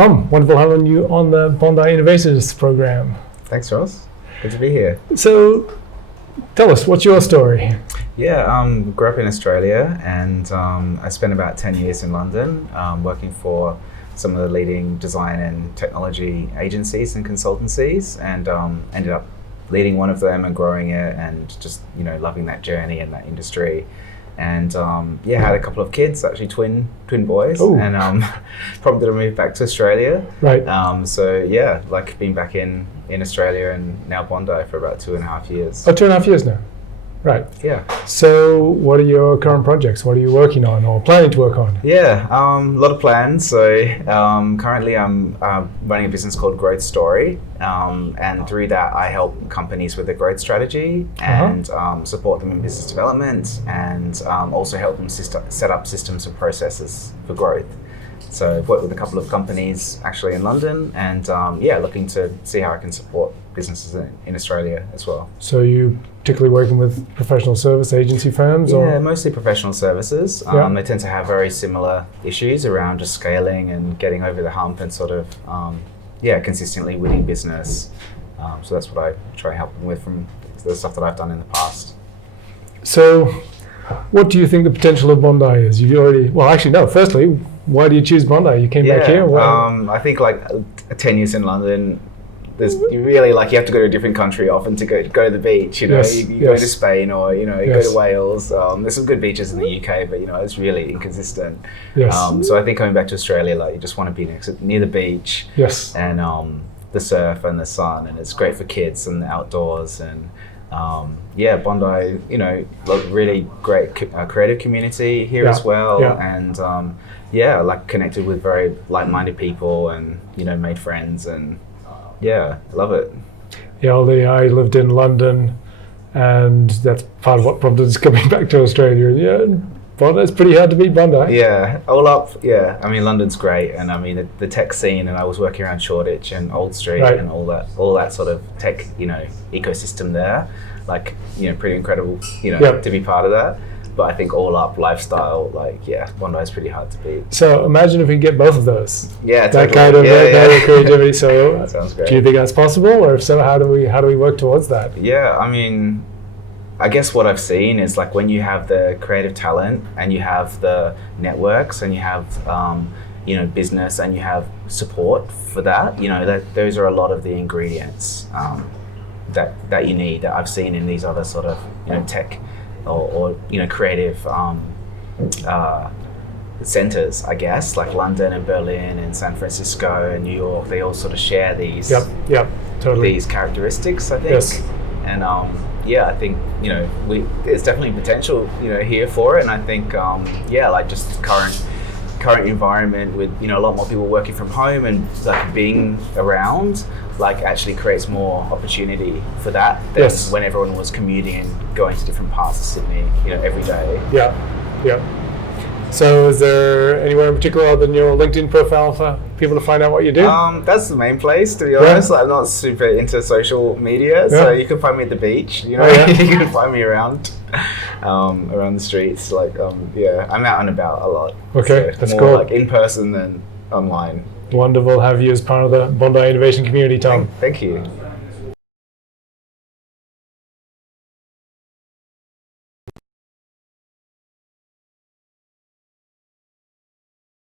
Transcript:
Tom, wonderful having you on the Bondi Innovators program. Thanks, Ross. Good to be here. So, tell us, what's your story? Yeah, grew up in Australia, and I spent about 10 years in London working for some of the leading design and technology agencies and consultancies, and ended up leading one of them and growing it, and just loving that journey and that industry. And had a couple of kids, actually twin boys. Ooh. And prompted to move back to Australia. Right. Been back in Australia and now Bondi for about 2.5 years. Oh, 2.5 years now. Right. Yeah. So what are your current projects? What are you working on or planning to work on? Yeah, a lot of plans. So currently I'm running a business called Growth Story. And through that I help companies with their growth strategy and support them in business development, and also help them set up systems and processes for growth. So I've worked with a couple of companies actually in London, and looking to see how I can support businesses in Australia as well. So you particularly working with professional service agency firms? Yeah, mostly professional services. They tend to have very similar issues around just scaling and getting over the hump and sort of consistently winning business. So that's what I try help them with from the stuff that I've done in the past. So what do you think the potential of Bondi is? Firstly, why do you choose Bondi? You came back here? I think 10 years in London, you have to go to a different country often to go to the beach. You go to Spain or you go to Wales. There's some good beaches in the UK, but it's really inconsistent. Yes. So I think coming back to Australia, you just want to be near the beach. Yes. And the surf and the sun, and it's great for kids and the outdoors. And Bondi, really great creative community here as well. Yeah. And connected with very like-minded people, and made friends, and I love it. Yeah, I lived in London, and that's part of what prompted us coming back to Australia. Yeah, Bondi, it's pretty hard to beat Bondi. Yeah, all up. Yeah, I mean London's great, and I mean the tech scene, and I was working around Shoreditch and Old Street and all that sort of tech ecosystem there. Pretty incredible to be part of that. But I think all up lifestyle, Bondi's pretty hard to beat. So imagine if we get both of those. Yeah, that totally. kind of creativity. So that sounds great. Do you think that's possible, or if so, how do we work towards that? Yeah, I mean, I guess what I've seen is when you have the creative talent, and you have the networks, and you have business, and you have support for that. That those are a lot of the ingredients that you need, that I've seen in these other sort of tech or creative centers, I guess, like London and Berlin and San Francisco and New York. They all sort of share these totally these characteristics, I think. Yes. And I think there's definitely potential here for it. And I think just current environment with a lot more people working from home and being around actually creates more opportunity for that than when everyone was commuting and going to different parts of Sydney every day. Yeah. So is there anywhere in particular other than your LinkedIn profile for people to find out what you do? That's the main place, to be honest. I'm not super into social media, so you can find me at the beach. You can find me around the streets. I'm out and about a lot. Okay, so that's more cool. In person than online. Wonderful to have you as part of the Bondi Innovation community, Tom. Thank you.